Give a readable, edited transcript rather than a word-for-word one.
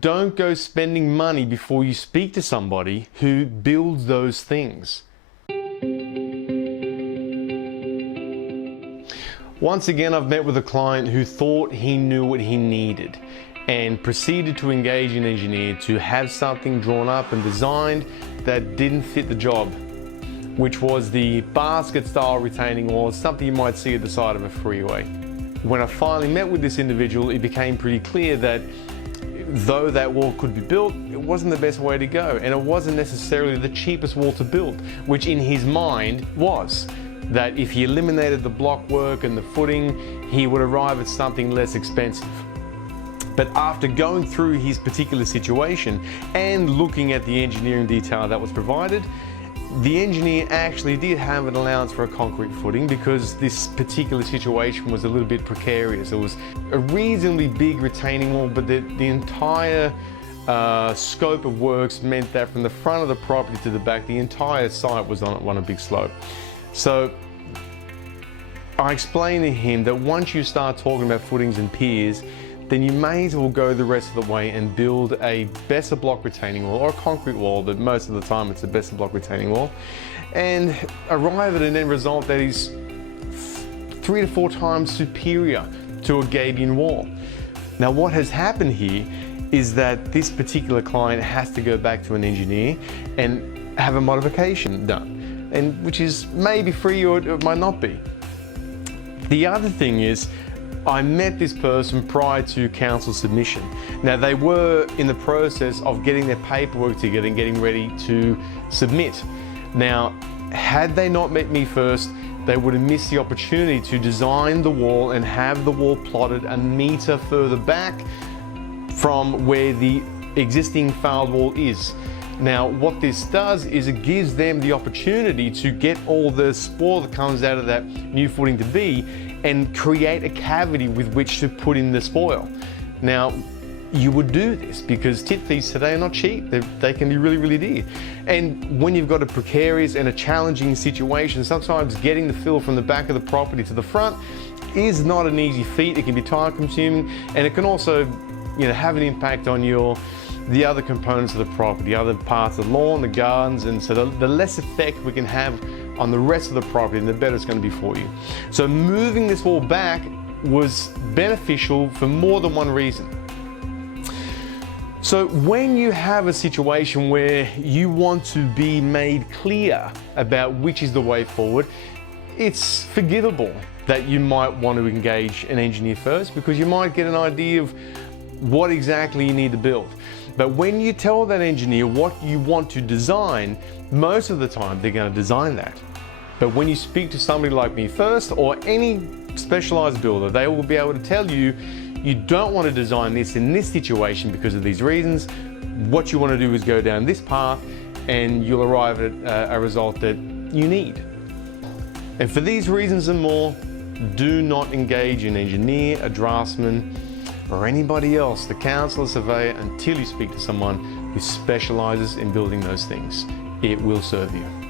Don't go spending money before you speak to somebody who builds those things. Once again, I've met with a client who thought he knew what he needed and proceeded to engage an engineer to have something drawn up and designed that didn't fit the job, which was the basket style retaining wall, something you might see at the side of a freeway. When I finally met with this individual, it became pretty clear that though that wall could be built, it wasn't the best way to go, and it wasn't necessarily the cheapest wall to build, which in his mind was that if he eliminated the block work and the footing, he would arrive at something less expensive. But after going through his particular situation and looking at the engineering detail that was provided, the engineer actually did have an allowance for a concrete footing because this particular situation was a little bit precarious. It was a reasonably big retaining wall, but the entire scope of works meant that from the front of the property to the back, the entire site was on a big slope. So I explained to him that once you start talking about footings and piers, then you may as well go the rest of the way and build a better block retaining wall or a concrete wall, but most of the time it's a better block retaining wall, and arrive at an end result that is 3 to 4 times superior to a gabion wall. Now what has happened here is that this particular client has to go back to an engineer and have a modification done, and which is maybe free or it might not be. The other thing is, I met this person prior to council submission. Now they were in the process of getting their paperwork together and getting ready to submit. Now, had they not met me first, they would have missed the opportunity to design the wall and have the wall plotted 1 meter further back from where the existing failed wall is. Now, what this does is it gives them the opportunity to get all the spoil that comes out of that new footing to be and create a cavity with which to put in the spoil. Now, you would do this because tit fees today are not cheap. They can be really, really dear. And when you've got a precarious and a challenging situation, sometimes getting the fill from the back of the property to the front is not an easy feat. It can be time consuming, and it can also, have an impact on the other components of the property, other parts of the lawn, the gardens, and so the less effect we can have on the rest of the property, the better it's going to be for you. So moving this wall back was beneficial for more than one reason. So when you have a situation where you want to be made clear about which is the way forward, it's forgivable that you might want to engage an engineer first because you might get an idea of what exactly you need to build. But when you tell that engineer what you want to design, most of the time they're going to design that. But when you speak to somebody like me first, or any specialized builder, they will be able to tell you, you don't want to design this in this situation because of these reasons. What you want to do is go down this path and you'll arrive at a result that you need. And for these reasons and more, do not engage an engineer, a draftsman, or anybody else, the council or surveyor, until you speak to someone who specializes in building those things. It will serve you.